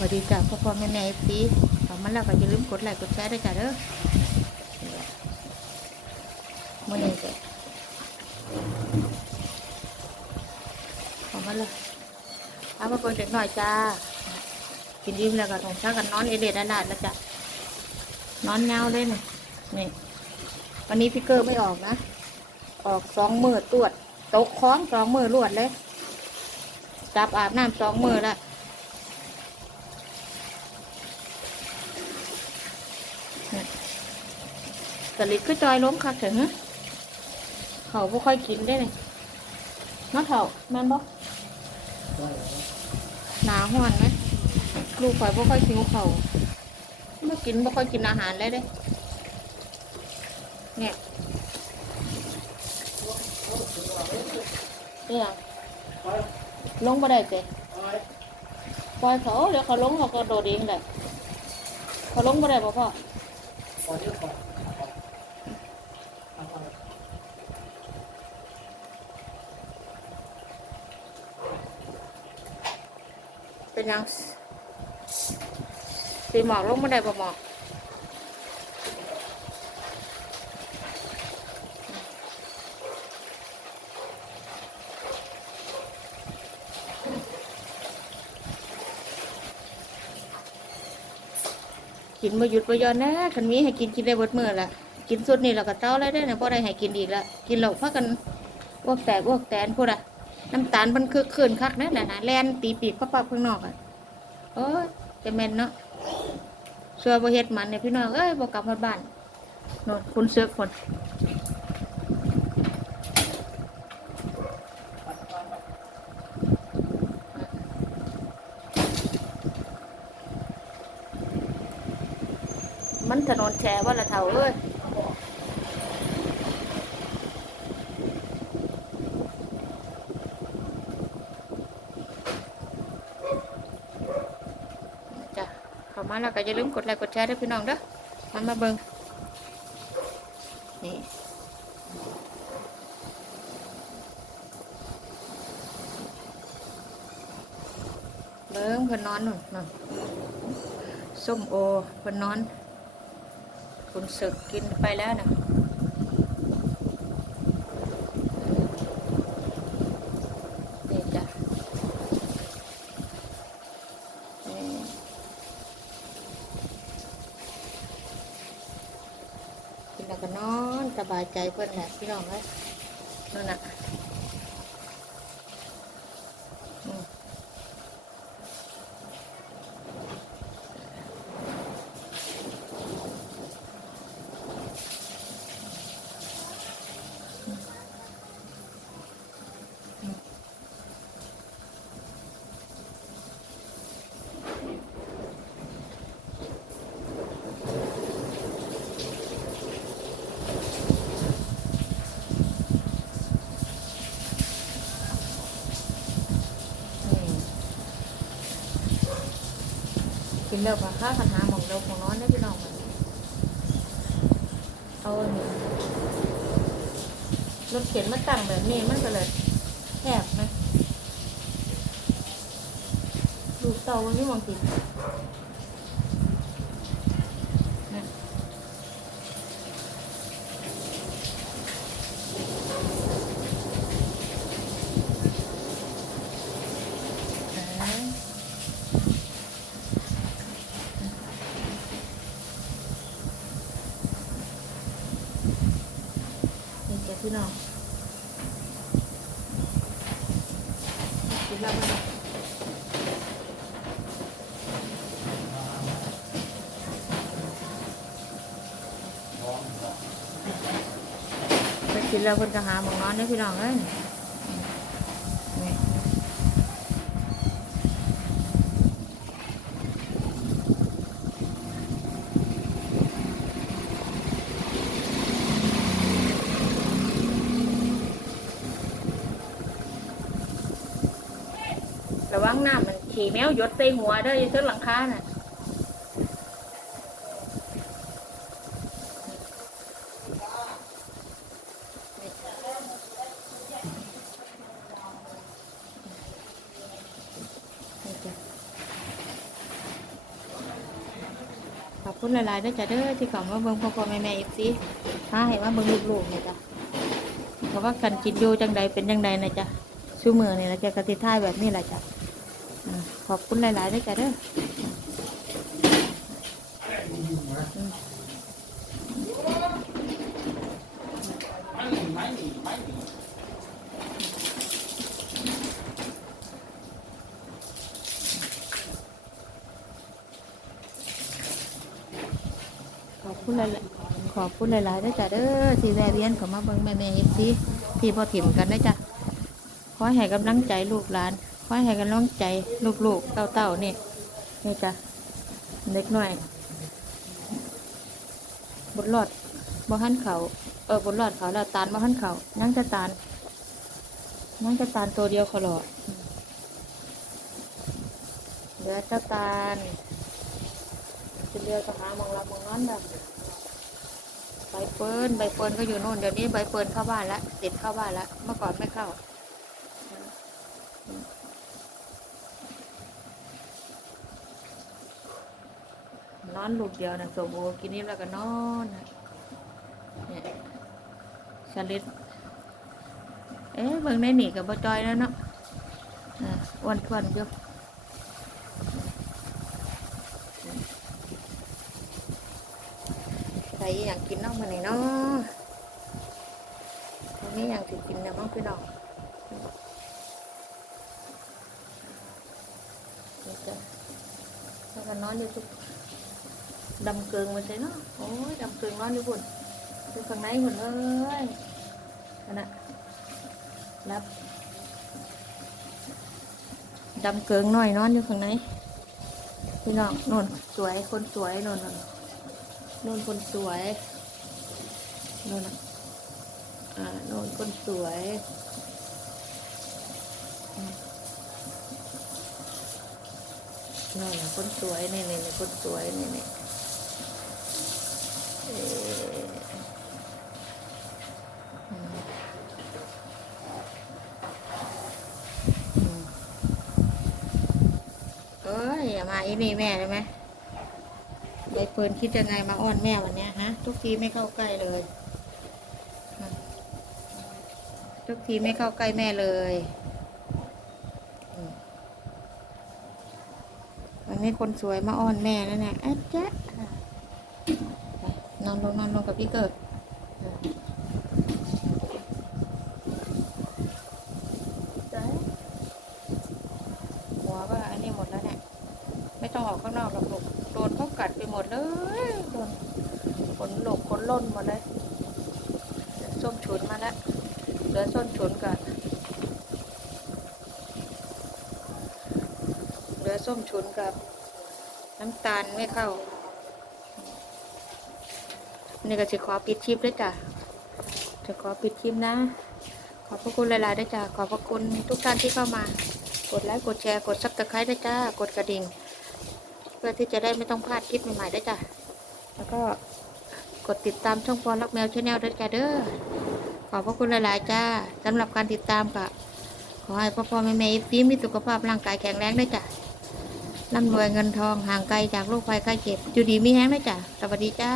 สวัสดีจ้าพ่อพ่อแม่แม่เอฟซีเอามาแล้วก็อย่าลืมกดไลค์กดแชร์ด้วยจ้าเด้อมื่อนี้ก็เอามาเลยเอามาเปิดเด็กหน่อยจ้ากินอิ่มแล้วก็ต้องช้ากันนอนเอเดดอาลาดแล้วจ้ะนอนเงาเลยนี่นี่วันนี้พี่เกอร์ไม่ออกนะ ออกสองมือตรวจตกคล้องสองมือรวดเลยจับอาบน้ำสองมือละ สลิดก็จอยล้มคักถึงเขาบ่ค่อยกินได้เลยน้อเถ่าแม่นบ่หนาห้อนไหมลูกข่อยบ่ค่อยกินเขาไม่กินบ่ค่อยกินอาหารเลยเด้เนี่ยเนี่ยลงมาได้เจ๊ปล่อยเขาเดี๋ยวเขาลงเขาก็โดดเองแหละเขาลงมาได้ป่ะพ่อ เป็นยังสีหมอกลงมาได้ปะหมอก กินมาหยุดมาย้อนนะคันมีให้กินกินได้เบดมือละกินสุดนี่เราก็เต้าแล้วได้เนะพอได้ให้กินอีกละกินเหล่าพักกันวกแตกอ้วกแตนพูดอะน้ำตาลมันคือคืนคักนะนแหละนะแลนตีปีกปับปับข้างนอกอะโอ้ยจะแม่นเนาะเชื่อบเฮ็ดมันเนี่ยพี่น้องเอ้ยบอกลับมาบ้านนอนคุณเสือกคน มันถนนแฉว่าละเท่าเอ้ยจ้ะเข้ามาแล้วก็อย่าลืมกดไลค์กดแชร์ด้วยพี่น้องเด้อมันมาเบิ่งนี่เบิ่งเพิ่นนอนนู่นนู่นส้มโอเพิ่นนอน คุณศึกกินไปแล้วนะนี่จ้ะนี่กินแล้วก็นอนสบายใจเพื่อนแหละพี่น้องเลยนั่นน่ะ นแล้วก็ข้าปัญหาหมองเราหมองนอนได้พี่น้องมันเอาอันนี้รถเข็นมาตั้งแบบนี้มันก็เลยแคบไหมลูเตามันไม่มองกิน น้องกินแล้วมั้ยไปกินแล้วเพิ่นก็หาหมองนอนเนี่ยพี่น้องเอ้ยนี่ ระวังน้ำมันขี่แมวหยดใส่หัวเด้ออยู่เทิงหลังคาน่ะนี่จ้ะอบคุณหลายๆด้วยจ้ะเด้อที่เของมาเบิ่งพ่อพ่อแม่แม่เอฟซีพาให้มาเบิ่งลูกๆเนี่ยจ้ะเพราะว่ากันกินอยู่จังใดเป็นจังใดนะจ๊ะชูมือนี่ละจ้ะกติท่ายแบบนี้แหละจ้ะอ่า ขอบคุณหลายๆด้วยจ้ะเด้อขอบคุณหลายๆขอบคุณหลายๆด้วยจ้ะเด้อที่แวะเวียนเข้ามาเบิ่งแม่แม่เอฟซีที่พอถิ่มกันนะจ้ะขอให้กำลังใจลูกหลาน ขอให้กำลังใจลูกๆเต้าๆนี่นี่จ้ะเล็กน้อยบนหลอดบ่หันเขาเออบนหลอดเขาแล้วตาลบ่หันเขายังจะตาลยังจะตาลตัวเดียวขลอดเหลือเจ้าตาลจะเรียวจะหามองรับมองนอนแบบใบเฟิร์นใบเฟิร์นก็อยู่โน่นเดี๋ยวนี้ใบเฟิร์นเข้าบ้านละติดเข้าบ้านละเมื่อก่อนไม่เข้า นอนลูกเดียวนะสมโอกินนี่มแล้วก็นอนเนี่ยสลิดเอ๊ะเบิ่งในนี่กับบจอยแล้วเนาะอ้วนทวนอยู่ใครอยากกินน้องมาไหนเนาะวันนี้อยากสิกินนะมั้งพี่น้องนี่จ้ะแล้วก็นอนอยู่ทุก ดำเกิงมาใช่เนาะโอ้ยดำเกิงนอนอยู่คนอยู่ข้างในพุ่นเลยนั่นน่ะรับดำเกิงหน้อยนอนอยู่ข้างในพี่น้องนนสวยคนสวยนนนนนนคนสวยนนน่ะอ่านนคนสวยนนน่ะคนสวยนี่นี่นี่คนสวยนี่นี่ เอ่ออืมอืมเอยอย่ามาอีนี่แม่ได้ไหมยายเปินคิดยังไงมาอ้อนแม่วันเนี้ยฮะ ทุกทีไม่เข้าใกล้เลย ทุกทีไม่เข้าใกล้แม่เลยวันนี้คนสวยมาอ้อนแม่แล้วเนี่ยอาจ๊ะนอนลงนอนลงกับพี่เกิดหัวก็อันนี้หมดแล้วเนี่ย ไม่ ต้องออกข้างนอกหรอกลูกโดนเขากัดไปหมดเลยโดนขนหลกขนล่นหมดเลยส้มฉุนมาแล้วเหลือส้มฉุนกับเหลือส้มฉุนกับ น้ำตาลไม่เข้า นี่ก็จะขอปิดคลิปด้วยจ้ะจะขอปิดคลิปนะ ขอบพระคุณหลายๆด้วยจ้ะขอบพระคุณทุกท่านที่เข้ามากดไลค์กดแชร์กดซับสไครต์ด้วยจ้ากดกระดิ่ง เพื่อที่จะได้ไม่ต้องพลาดคลิปใหม่ๆได้จ้ะ แล้วก็กดติดตามช่องพรลักแมวชาแนลด้วยจ้ะเด้อ ขอบพระคุณหลายๆจ้าสำหรับการติดตามค่ะ ขอให้พ่อพ่อแม่แม่ฟีมีสุขภาพร่างกายแข็งแรงด้วยจ้ะร่ำรวยเงินทองห่างไกลจากโรคภัยไข้เจ็บอยู่ดีมีแห้งด้วยจ้ะ สวัสดีจ้า